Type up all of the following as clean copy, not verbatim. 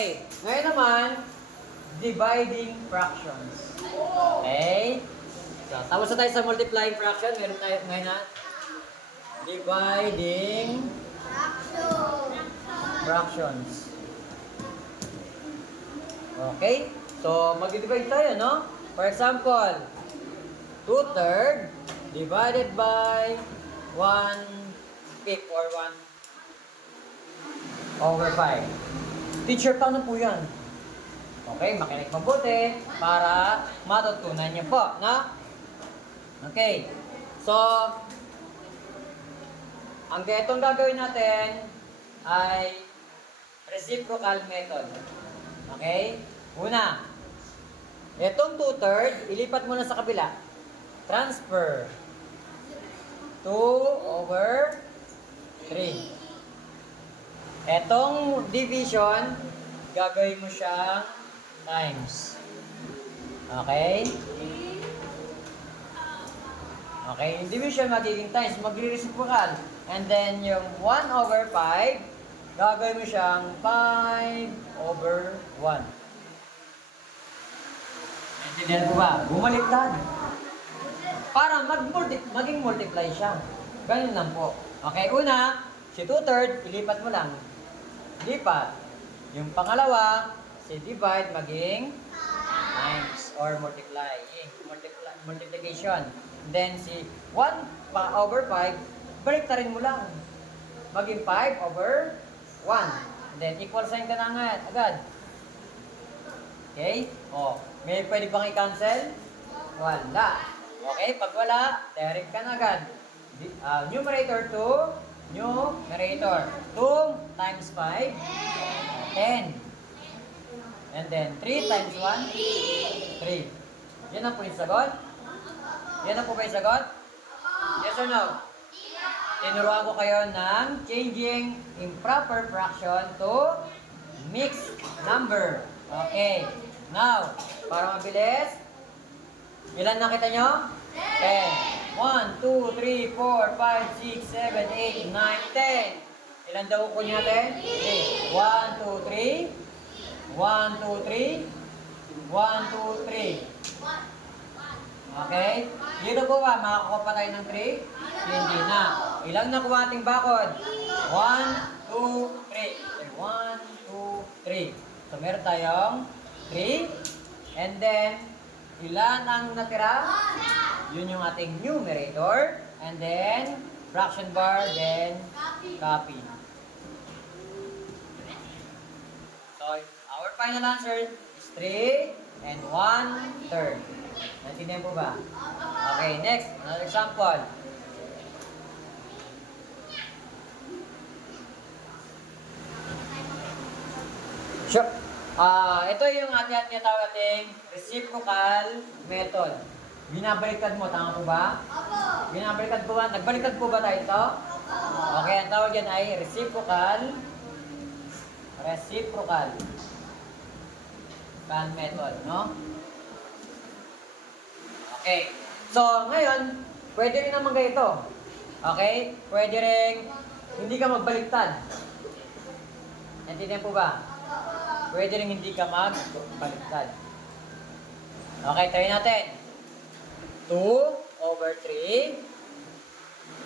Okay, ngayon naman, dividing fractions. Okay? So, tapos na tayo sa multiplying fraction. Meron tayo ngayon na dividing fractions. Okay? So, mag-divide tayo, no? For example, 2/3 divided by 1/5 or 1/5. Teacher, paano po yan? Okay, makinig mabuti para matutunan niyo po, no? Okay. So, ang itong gagawin natin ay reciprocal method. Okay? Una, itong 2/3, ilipat mo na sa kabila. Transfer. 2/3. Etong division, gagawin mo siyang times. Okay? Okay, yung division magiging times, magre-reciprocal. And then yung 1/5, gagawin mo siyang 5/1. Naintindihan mo ba? Bumaliktad. Para maging multiply siya. Ganun lang po. Okay, una, si 2/3, ilipat mo lang. Lipat. Yung pangalawa, si divide maging times or multiplying. Multiplication. Then si 1/5, baliktarin mo lang. Maging 5/1. Then equal sign ka na agad. Okay? O, may pwede bang i-cancel? Wala. Okay? Pag wala, direct ka na agad. Numerator to numerator. 2 times 5, 10. And then 3 times 1, 3. Yan na po yung sagot? Yan na po ba yung sagot? Yes or no? Tinuruan ko kayo ng changing improper fraction to mixed number. Okay. Now, para mabilis, ilan nakita nyo? 10. 1, 2, 3, 4, 5, 6, 7, 8, 9, 10. Ilan daw ko natin? 3. 1, 2, 3. 1, 2, 3. 1, 2, 3. Okay? Dito po ba? Makakuha pa tayo ng 3? Hindi na. Ilang nakuha ating bakod? 1, 2, 3. 1, 2, 3. So, meron tayong 3. And then, ilan ang natira? Yun yung ating numerator. And then, fraction bar, then copy. So, our final answer is 3 and 1/3. Naintindihan po ba? Okay, next. Another example. Sure. Ito yung ating tawag ating reciprocal method. Binabaliktad mo, tama po ba? Opo. Binabaliktad po ba? Nagbaliktad po ba tayo ito? Opo. Okay, ang tawag yan ay reciprocal method, no? Okay. So, ngayon, pwede rin naman ganito. Okay? Pwede rin hindi ka magbaliktad. Naintindihan po ba? Pwede rin hindi ka magbaliktad. Okay, try natin. 2/3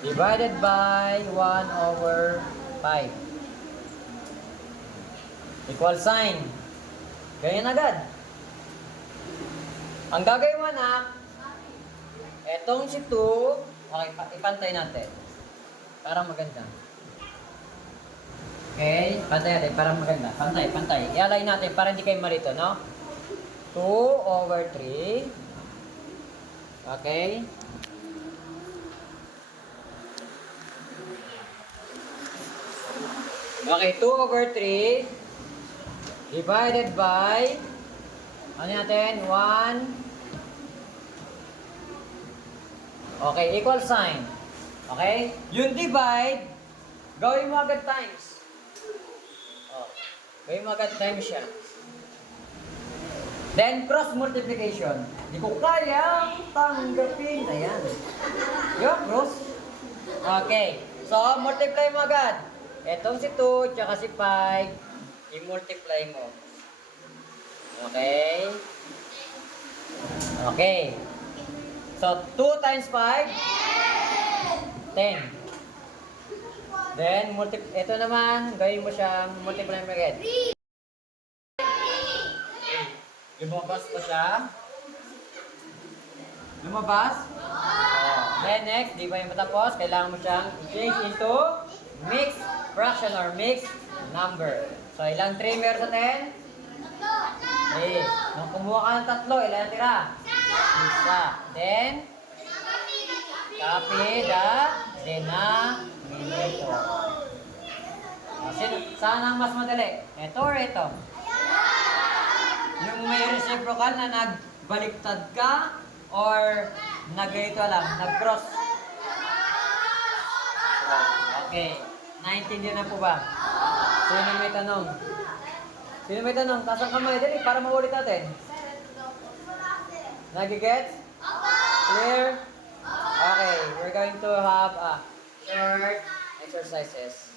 divided by 1/5. Equal sign. Ganyan agad. Ang gagawin mo na, etong si 2, okay, ipantay natin. Para maganda. Okay, pantay natin para maganda. Pantay. I-align natin para hindi kayo marito, no? 2/3. Okay. Okay, 2/3 divided by, ano natin? 1. Okay, equal sign. Okay? Yung divide, gawin mo agad times. Gawin mo agad times siya. Then, cross multiplication. Di ko kayang tanggapin. Ayan. Yung cross. Okay. So, multiply mo agad. Etong si 2, tsaka si 5, i-multiply mo. Okay? Okay. So, 2 times 5? 10. Then, ito naman, gawin mo siyang multiply mo again. Lumabas pa siya? Lumabas? Then next, di pa yung matapos, kailangan mo siyang i-change into mixed fraction or mixed number. So, ilang 3 meron sa 10? 3. Nung kumuha ka ng 3, ilan tira? Isa. Then, copy the denominator. Saan ang mas madali? Ito or ito? Yung may reciprocal na nagbaliktad ka or nag-ito lang, nag-cross? Okay. Naintindihan na po ba? Sino may tanong? Sino may tanong? Taas ang kamay. Dali, para maulit natin. Nagigets? Clear? Okay. We're going to have a short exercises.